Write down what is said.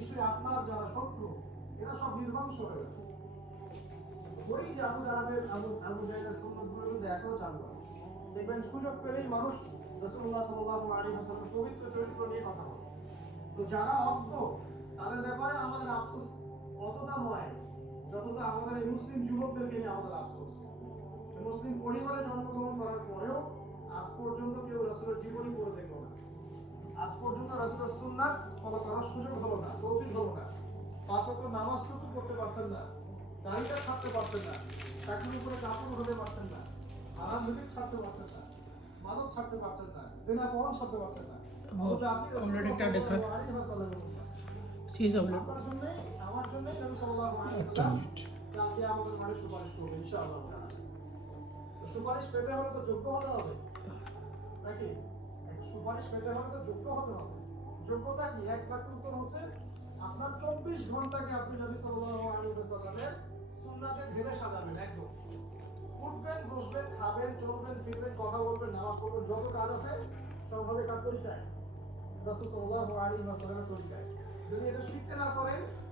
নিশ্চয়ই আপনার যারা শত্রু এরা সব নির্বংশ হয়ে গেল। ওই যে আবু জাহেলের সুন্নতগুলোর মধ্যে এখনো চালু আছে। দেখবেন সুযোগ পেলেই মানুষ রাসূলুল্লাহ সাল্লাল্লাহু আলাইহি ওয়াসাল্লামের পবিত্র চরিত্র নিয়ে কথা বলে। তো যারা অজ্ঞ তাদের ব্যাপারে আমাদের আফসোস অতটা নয় যতটা আমাদের এই মুসলিম যুবকদেরকে নিয়ে আমাদের আফসোস। মুসলিম পরিবারে জন্মগ্রহণ করার পরেও আজ পর্যন্ত কেউ রাসূলের জীবনী পড়ে দেখলো না। আজ পর্যন্ত রাসূলের সুন্নাত ফলো করার সুযোগ হলো না, তৌফিক হলো না। পাঁচ ওয়াক্ত নামাজটুকু পড়তে পারছেন না, দাড়িটা ছাড়তে পারছেন না, চাকরির উপরে কাপড় ধরতে পারছেন না, হারাম রিজিক ছাড়তে পারছেন না, মাদক ছাড়তে পারছেন না, জিনা পান ছাড়তে পারছেন না। অথচ আপনি ऑलरेडी क्या देखा चीज़ अपलोड আপনার জন্যই আমার জন্যই নবী সাল্লাল্লাহু আলাইহি ওয়াসাল্লাম কালকে আমাদের মাঝে সুপারিশ করবেন ইনশাআল্লাহ। তো সুপারিশ পেতে হলে তো যোগ্য হতে হবে নাকি? সুপারিশ পেতে হলে তো যোগ্য হতে হবে। যোগ্যতা কি? এক বাক্যের উত্তর হচ্ছে আপনার 24 ঘন্টাকে আপনি নবী সাল্লাল্লাহু আলাইহি ওয়াসাল্লামের সুন্নাতে ঘিরে সাজাবেন। একদম উঠবেন, বসবেন, খাবেন, চলবেন, ফিরবেন, কথা বলবেন, নামাজ পড়বেন, যত কাজ আছে সব হবে কার তরিকায়? রাসূল সাল্লাল্লাহু আলাইহি ওয়াসাল্লামের তরিকায়। যদি এটা শিখতে না পারেন